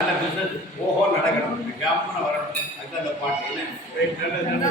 நல்ல பிசினஸ் ஓஹோ நடக்கணும். ஜாமுன்னு வரணும். அதுதான் அந்த பாட்டு. என்ன?